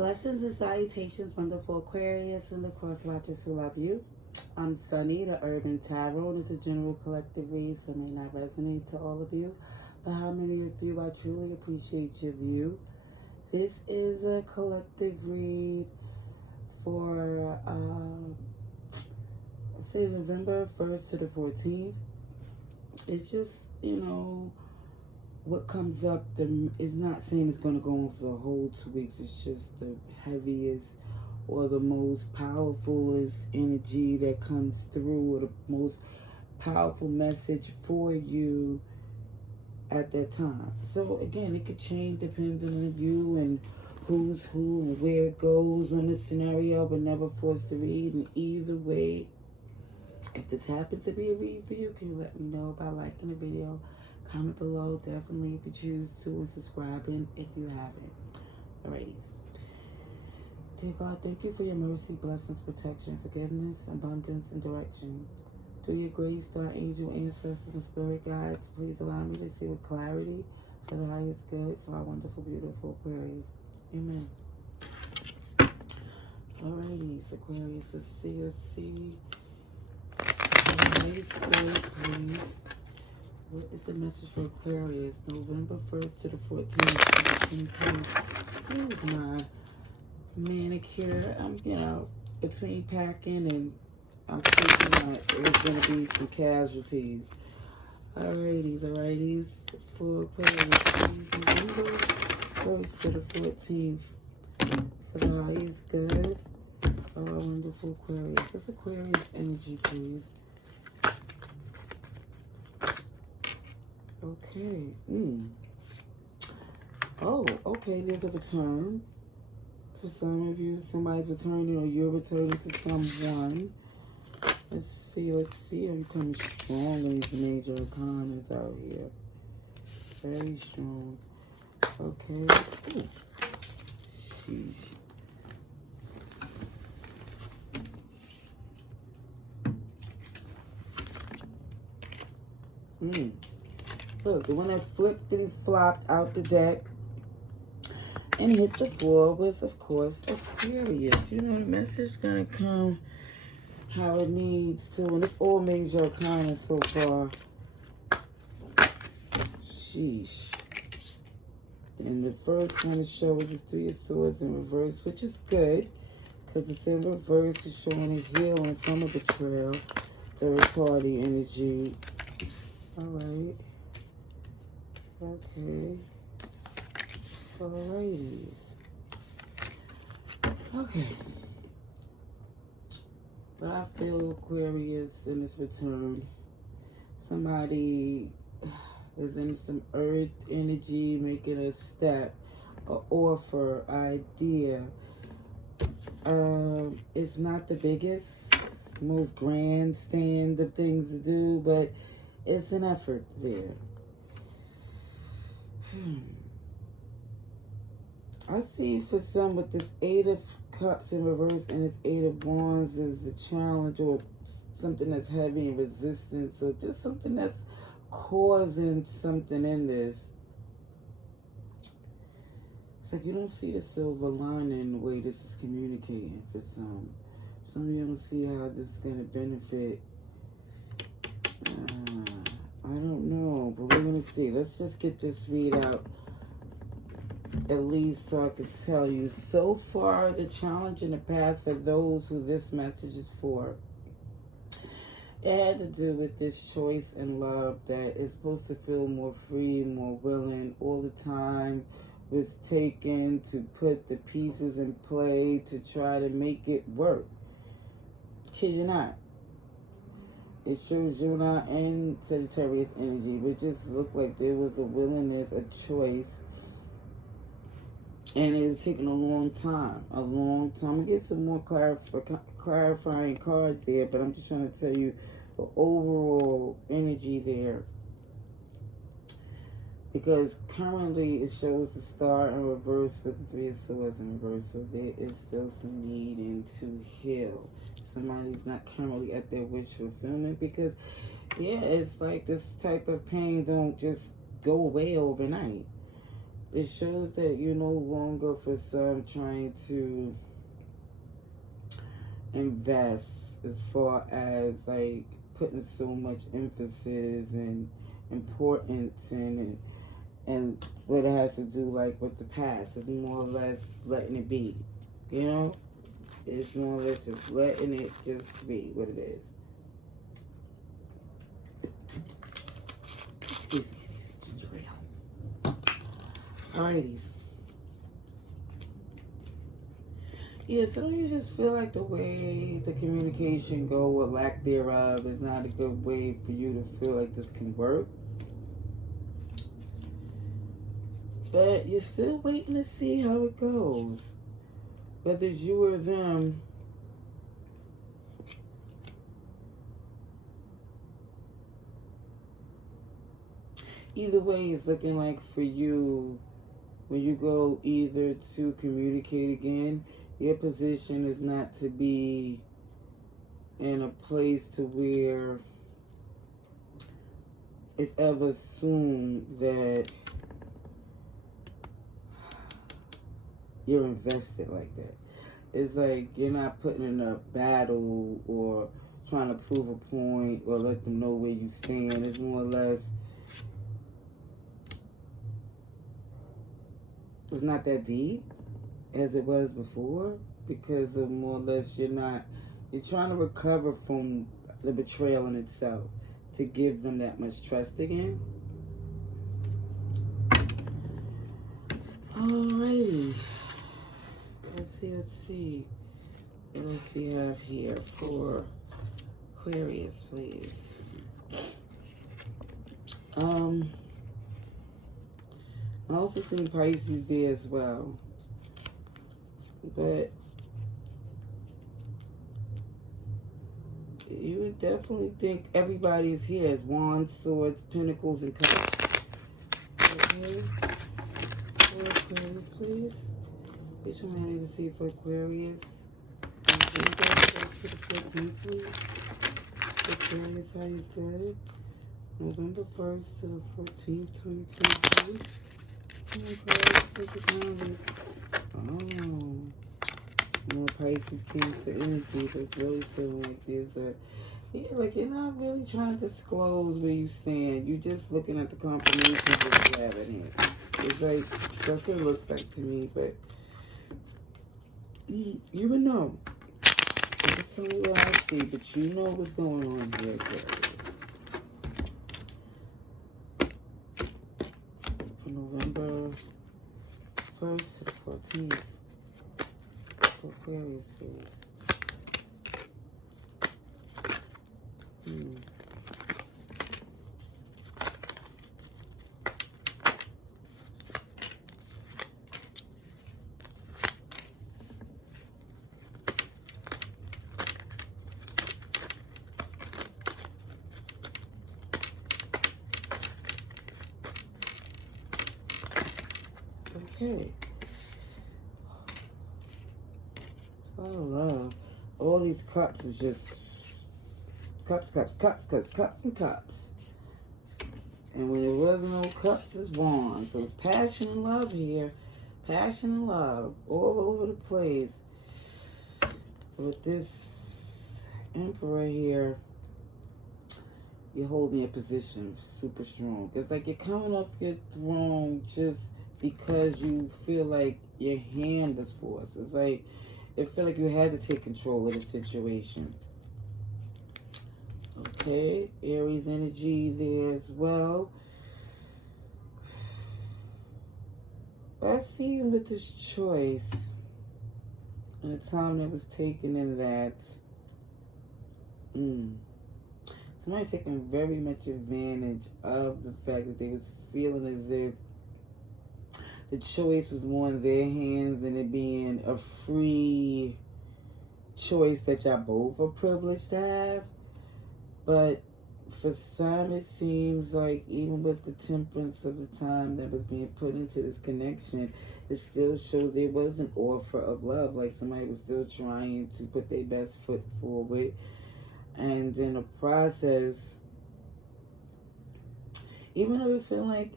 Blessings and salutations, wonderful Aquarius and the cross watchers who love you. I'm Sunny, the Urban Tarot. This is a general collective read, so it may not resonate to all of you. But how many of you, I truly appreciate your view. This is a collective read for, say November 1st to the 14th. It's just, what comes up is not saying it's going to go on for the whole 2 weeks. It's just the heaviest or the most powerfulest energy that comes through, or the most powerful message for you at that time. So again, it could change depending on you and who's who and where it goes on the scenario, but never forced to read. And either way, if this happens to be a read for you, can you let me know by liking the video? Comment below, definitely, if you choose to, and subscribing if you haven't. Alrighties. Dear God, thank you for your mercy, blessings, protection, forgiveness, abundance, and direction. Through your grace, to our angel ancestors and spirit guides, please allow me to see with clarity for the highest good for our wonderful, beautiful Aquarius. Amen. Alrighties, Aquarius, let's see. Please. What is the message for Aquarius? November 1st to the 14th, 2022. Excuse my manicure. I'm, between packing and I'm thinking that there's going to be some casualties. Alrighties. For Aquarius, November 1st to the 14th. For the highest good of our wonderful Aquarius. This Aquarius energy, please. Okay. Oh, okay. There's a return. For some of you, somebody's returning or you're returning to someone. Let's see. Are you coming strong in these major arcanas out here? Very strong. Okay. Ooh. Sheesh. Look, the one that flipped and flopped out the deck and hit the floor was, of course, Aquarius. The message is going to come how it needs to. And it's all major arcana so far. Sheesh. And the first one to show is the Three of Swords in reverse, which is good, because it's in reverse. It's showing a healing from a betrayal. Third party energy. Alright. Okay. Alrighties. Okay. But I feel Aquarius in this return. Somebody is in some earth energy, making a step, an offer, idea. It's not the biggest, most grandstand of things to do, but it's an effort there. I see for some with this Eight of Cups in reverse and this Eight of Wands is a challenge or something that's heavy and resistance, or just something that's causing something in this. It's like you don't see the silver lining in the way this is communicating for some. Some of you don't see how this is going to benefit. I don't know, but we're going to see. Let's just get this read out, at least so I can tell you. So far, the challenge in the past for those who this message is for, it had to do with this choice in love that is supposed to feel more free, more willing all the time, was taken to put the pieces in play to try to make it work. Kid you not. It shows Gemini and Sagittarius energy, but it just looked like there was a willingness, a choice. And it was taking a long time. I get some more clarifying cards there, but I'm just trying to tell you the overall energy there. Because currently it shows the Star in reverse with the Three of Swords in reverse, so there is still some needing to heal. Somebody's not currently at their wish fulfillment because, yeah, it's like this type of pain don't just go away overnight. it shows that you're no longer, for some, trying to invest as far as like putting so much emphasis and importance and what it has to do like with the past. It's more or less letting it be. You know? It's more or less just letting it just be what it is. Excuse me, I need some ginger ale. Alrighties. Yeah, so you just feel like the way the communication go or lack thereof is not a good way for you to feel like this can work. But you're still waiting to see how it goes. Whether it's you or them. Either way, it's looking like for you, when you go either to communicate again, your position is not to be in a place to where it's ever assumed that you're invested like that. It's like you're not putting in a battle or trying to prove a point or let them know where you stand. It's more or less, it's not that deep as it was before, because of more or less you're trying to recover from the betrayal in itself to give them that much trust again. Alrighty. Let's see. What else we have here for Aquarius, please? I also seen Pisces there as well. But you would definitely think everybody's here as Wands, Swords, Pentacles, and Cups. Okay. For Aquarius, please. Which one I need to see for Aquarius? To the 14th, please. Aquarius, how is good? November 1st to the 14th, 2023. Oh my God, take it down. Oh. More Pisces, Cancer energy, but really feeling like there's a... Yeah, like you're not really trying to disclose where you stand. You're just looking at the confirmations that you have in here. It's like, that's what it looks like to me, but you would know. I'm just telling you what I see, but you know what's going on here, Aquarius. From November 1st to the 14th. For Aquarius, please. Okay. So I love all these cups is just cups, and cups. And when there wasn't no cups, it's wands. So it's passion and love here. Passion and love all over the place. With this Emperor here, you're holding a position super strong. It's like you're coming off your throne just because you feel like your hand was forced. It's like, it felt like you had to take control of the situation. Okay, Aries energy there as well. I see you with this choice and the time that was taken in that. Somebody taking very much advantage of the fact that they was feeling as if the choice was more in their hands and it being a free choice that y'all both are privileged to have. But for some, it seems like even with the temperance of the time that was being put into this connection, it still shows there was an offer of love. Like somebody was still trying to put their best foot forward. And in the process, even though it felt like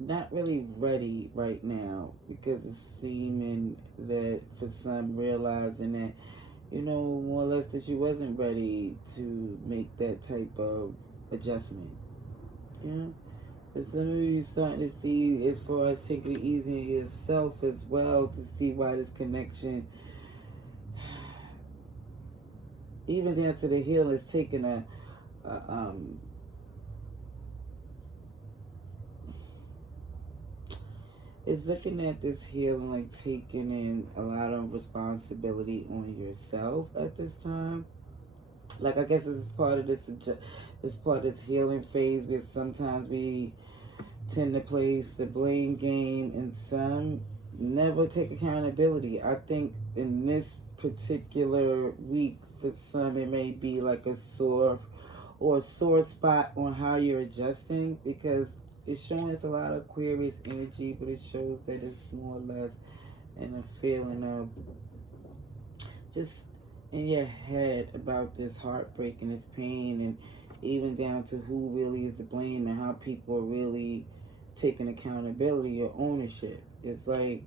not really ready right now, because it's seeming that for some realizing that, more or less that you wasn't ready to make that type of adjustment. Yeah. For some of you starting to see, as far as taking it easy on yourself as well, to see why this connection, even down to the heel, is taking a it's looking at this healing like taking in a lot of responsibility on yourself at this time. Like, I guess this is part of this part of this healing phase, where sometimes we tend to place the blame game, and some never take accountability. I think in this particular week, for some, it may be like a sore spot on how you're adjusting, because it's showing us a lot of Aquarius energy, but it shows that it's more or less in a feeling of just in your head about this heartbreak and this pain, and even down to who really is to blame and how people are really taking accountability or ownership. It's like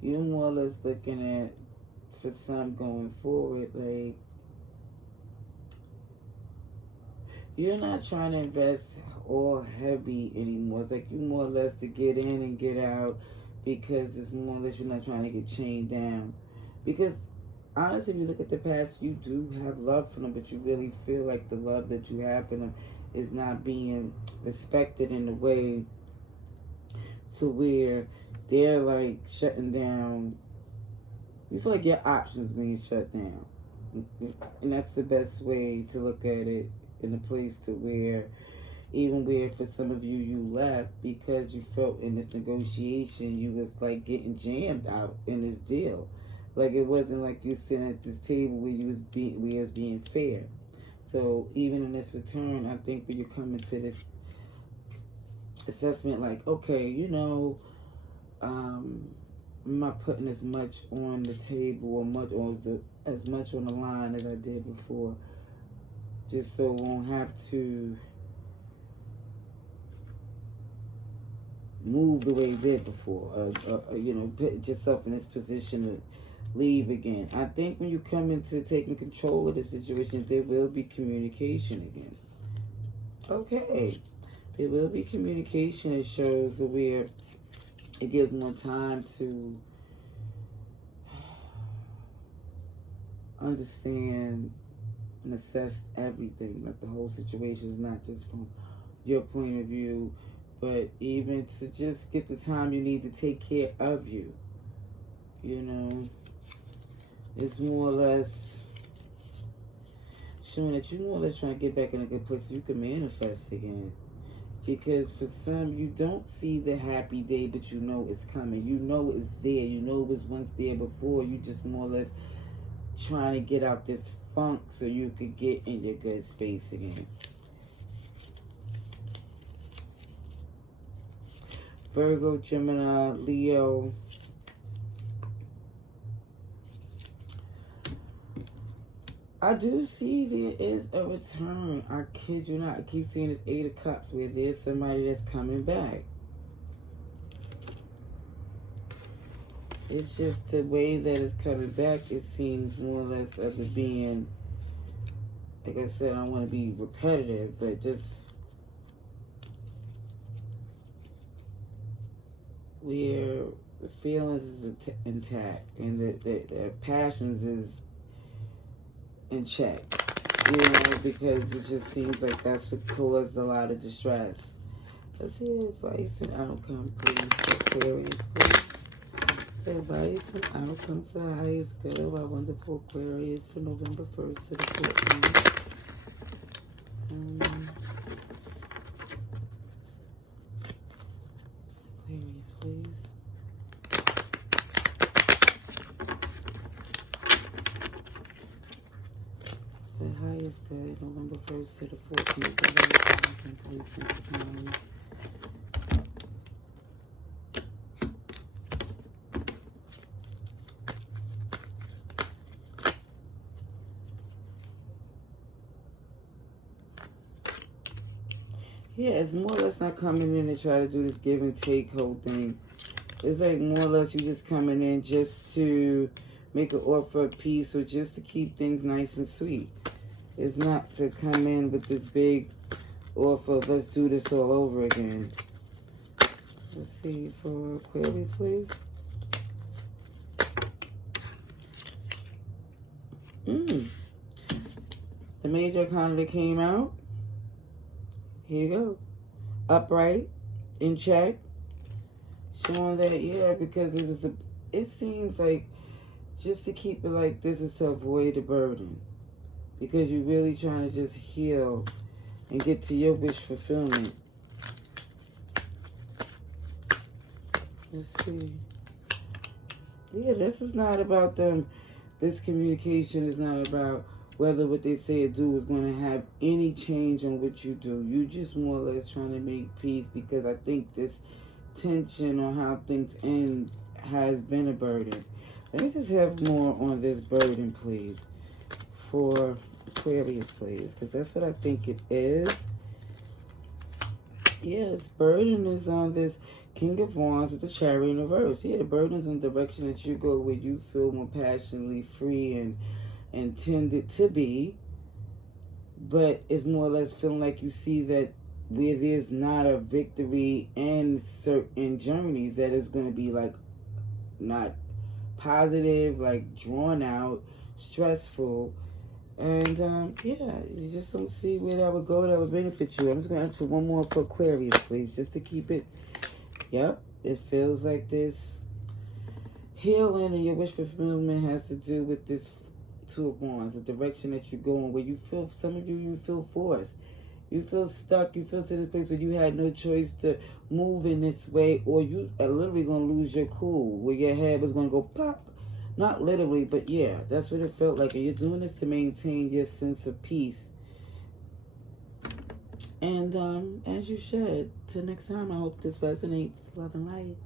you're more or less looking at, for some going forward, like you're not trying to invest all heavy anymore. It's like you more or less to get in and get out, because it's more or less you're not trying to get chained down. Because honestly, if you look at the past, you do have love for them, but you really feel like the love that you have for them is not being respected in a way to where they're like shutting down. You feel like your options being shut down. And that's the best way to look at it, in a place to where, even where for some of you, you left because you felt in this negotiation you was like getting jammed out in this deal. Like, it wasn't like you sitting at this table where you was being fair. So even in this return, I think when you're coming to this assessment, like, okay, I'm not putting as much on the table or as much on the line as I did before, just so I won't have to move the way it did before, put yourself in this position to leave again. I think when you come into taking control of the situation, there will be communication again. Okay. There will be communication. It shows where it gives more time to understand and assess everything. Like, the whole situation is not just from your point of view, but even to just get the time you need to take care of you. It's more or less showing that you're more or less trying to get back in a good place so you can manifest again. Because for some, you don't see the happy day, but you know it's coming. You know it's there. You know it was once there before. You just more or less trying to get out this funk so you could get in your good space again. Virgo, Gemini, Leo. I do see there is a return. I kid you not. I keep seeing this 8 of Cups, where there's somebody that's coming back. It's just the way that it's coming back. It seems more or less of it being, like I said, I don't want to be repetitive, but just where the feelings is intact and the passions is in check, because it just seems like that's what caused a lot of distress. Let's see advice and outcome, please, Aquarius, please. Advice and outcome for the highest good of our wonderful Aquarius for November 1st to the 14th. Aquarius, please. The highest good, November 1st to the 14th. Yeah, it's more or less not coming in to try to do this give and take whole thing. It's like more or less you just coming in just to make an offer of peace or just to keep things nice and sweet. It's not to come in with this big offer of let's do this all over again. Let's see for Aquarius, please. The major arcana that came out. Here you go. Upright, in check. Showing that, yeah, because it seems like just to keep it like this is to avoid the burden. Because you're really trying to just heal and get to your wish fulfillment. Let's see. Yeah, this is not about them. This communication is not about whether what they say or do is going to have any change on what you do. You just more or less trying to make peace because I think this tension on how things end has been a burden. Let me just have more on this burden, please, for Aquarius, please, because that's what I think it is. Yes, burden is on this King of Wands with the Chariot in reverse. Yeah, the burden is in the direction that you go where you feel more passionately free and intended to be, but it's more or less feeling like you see that where there's not a victory in certain journeys, that is going to be like not positive, like drawn out, stressful, and yeah, you just don't see where that would go that would benefit you. I'm just going to ask for one more for Aquarius, please, just to keep it. Yep, it feels like this healing and your wish fulfillment has to do with this Two of Wands, the direction that you're going, where you feel, some of you feel forced. You feel stuck. You feel to this place where you had no choice to move in this way, or you are literally going to lose your cool, where your head was going to go pop. Not literally, but yeah, that's what it felt like. And you're doing this to maintain your sense of peace. And as you should. Till next time, I hope this resonates. Love and light.